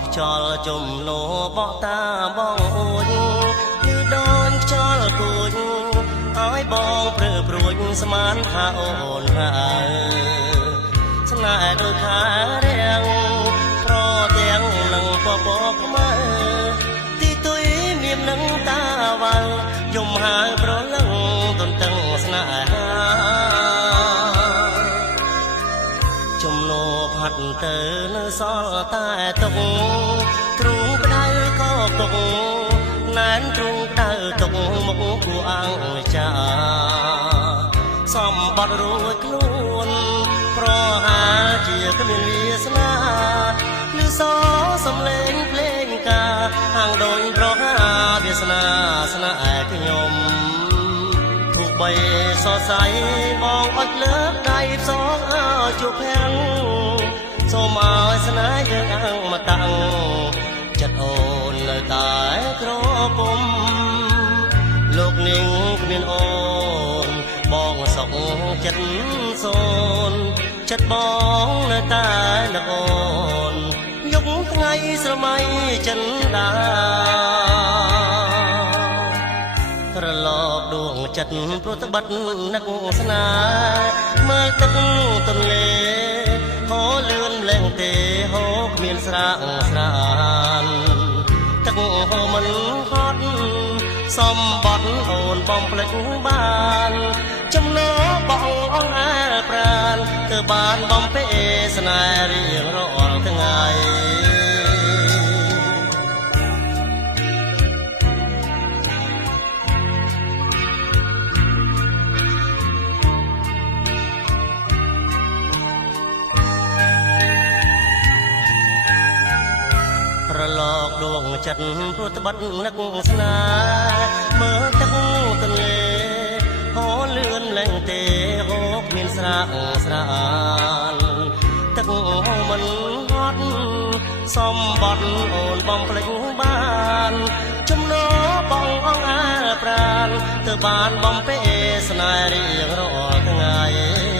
កចលជំនោបកតាបងអូនគឺដូចចលគួចឲ្យបងព្រឺព្រួយស្មានថាអូនហើយស្នេហ៍ដូចថារាំងប្រទាំងនឹងបបកមើទីទុយមាននឹងតាវ៉ាល់យំហើយប្រលឹងទន្ទឹងស្នេហាចំណោផាត់ទៅនៅសល់តែទុកទ្រូងក្តៅក៏ទុកណែនទ្រូងក្តៅទុកមកគួអង្ចាសំបត់រួចខ្លួនប្រហាជាគ្មានវាសនាឬសសំលេងភ្លេងការហាងដូចប្រហាវាសនាស្នេហ៍ខ្ញុំទុកបីសរសៃបងអត់លើកដៃផ្សងឲ្យជួបភាំងសូមឲ្យស្នេហ៍យើងអាំងមកតាំងចិត្តអូននៅតែក្រពុំលោកនាងគ្មានអូនបងសុខចិត្តសូនចិត្តបងនៅតែនឹកអូនយកថ្ងៃស្រមៃចិនដារលកដួងចិត្តព្រោះត្បិតនឹកស្នេហ៍មើលទឹកទន្លេហូរលឿនលែងទេហូរគ្មានស្រាកស្រានទឹកហូរមិនហត់សំបត់អូនបងភ្លេចបានចំណោបងអងអាប្រានគឺបានបំពេស្នេហ៍រៀងរាល់ថ្ងៃរលកដួងចិត្តព្រោះត្បិតនឹកស្នេហ៍មើលទឹកទន្លេហូរលឿនលែងទេហូរគ្មានស្រាកស្រានទឹកមិនហត់សំបត់អូនបងភ្លេចបានចំណោបងអងអាប្រានទៅបានបំពេស្នេហ៍រៀងរាល់ថ្ងៃ